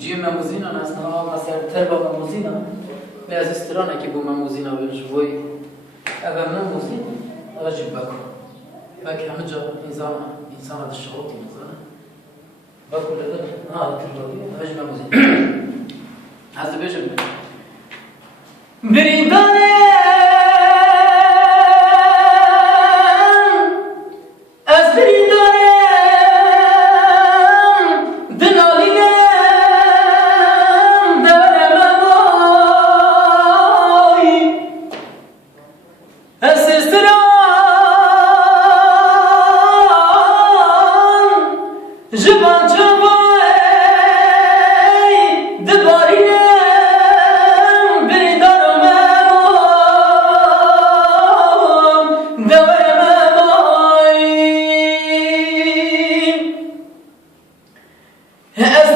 جی مموزینا ناس نها سر تربا مموزینا لاز استرانه که بو مموزینا بلجوی اول مموزین راجب بکو بک همه جا انسان از شروطی نزنه بکو لده تربا راجب مموزین از بیشم بریدانه Yes.